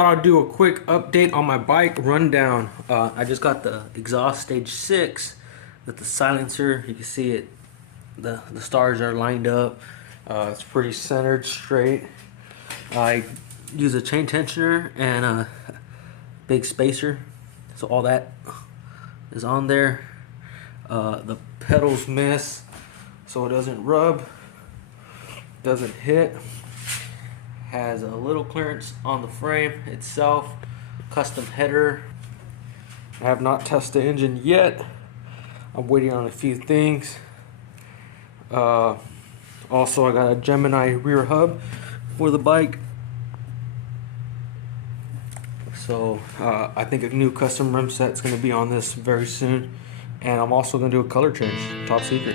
Thought I'd do a quick update on my bike rundown. I just got the exhaust stage 6 with the silencer. You can see it, the stars are lined up. It's pretty centered, straight. I use a chain tensioner and a big spacer, so all that is on there. The pedals miss, so it doesn't rub, doesn't hit. Has a little clearance on the frame itself, custom header. I have not tested the engine yet. I'm waiting on a few things. Also, I got a Gemini rear hub for the bike. So I think a new custom rim set is going to be on this very soon. And I'm also going to do a color change, top secret.